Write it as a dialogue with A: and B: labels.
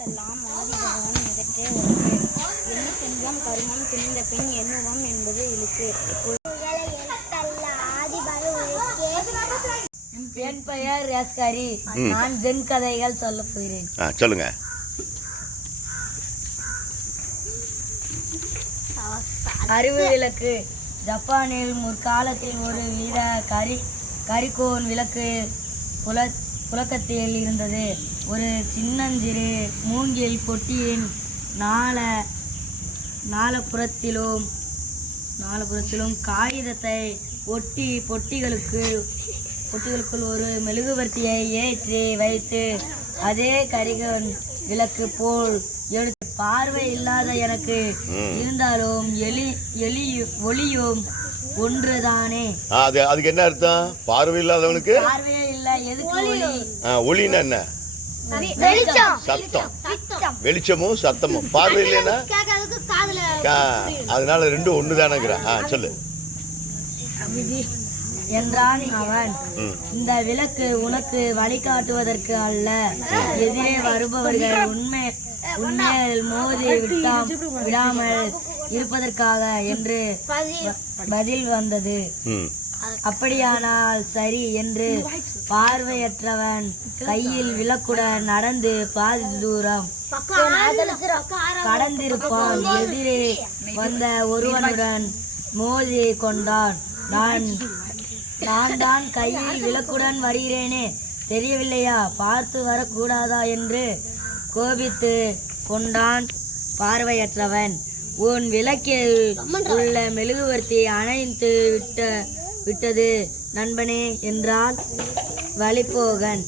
A: எழுத்தெல்லாம் ஆதி பகவான் எதற்கே ஒன்று எண்ணு செல்வம் கருமம் திணிந்த பின் எண்ணுவம் என்பது இழுக்கு என் பெயர் ரேஸ்காரி. நான் ஜென் கதைகள் சொல்ல போகிறேன்.
B: சொல்லுங்க.
A: அறிவு விளக்கு. ஜப்பானில் முற்காலத்தில் ஒரு வித கரி கரிக்கோன் விளக்கு புல புழக்கத்தில் இருந்தது ஒரு சின்னஞ்சிறு மூங்கில் பொட்டியின் நால நாலப்புறத்திலும் நாலப்புறத்திலும் காகிதத்தை ஒட்டி பொட்டிகளுக்கு பொட்டிகளுக்குள் ஒரு மெழுகுவர்த்தியை ஏற்றி வைத்து அதே கரிகன் விளக்கு போல் எடுத்து பார்வை இல்லாத எனக்கு. இருந்தாலும் எலி எலி ஒளியும் ஒன்றுதானே.
B: அது அதுக்கு என்ன அர்த்தம்? பார்வை இல்லாதவனுக்கு?
A: பார்வையே இல்லை எதுக்கு ஒளி.
B: ஆ, ஒளின்னா என்ன?
A: வெளிச்சம்.
B: சத்தம். வெளிச்சமும் சத்தமும். பார்வை இல்லைன்னா? அதனால ரெண்டும் ஒண்ணுதானங்கிறா. ஆ சொல்லு.
A: என்றான் அவன். இந்த விளக்கு உனக்கு வழிகாட்டுவதற்கு அல்ல. எதிரே வருபவர்கள் உண்மை உண்மையில் மோதி விட்டாம் விடாமல் இருப்பதற்காக என்று பதில் வந்தது. அப்படியானால் சரி என்று பார்வையற்றவன் கையில் விளக்குடன் நடந்து பாதி தூரம் கடந்திருப்பான். எதிரே வந்த ஒருவனுடன் மோதி கொண்டான். நான் நான் தான் கையில் விளக்குடன் வருகிறேனே. தெரியவில்லையா? பார்த்து வரக்கூடாதா என்று கோபித்து கொண்டான் பார்வையற்றவன். உன் விளக்கில் உள்ள மெழுகுவர்த்தி அணைத்து விட்ட விட்டது நண்பனே என்றால் வழிபோகன்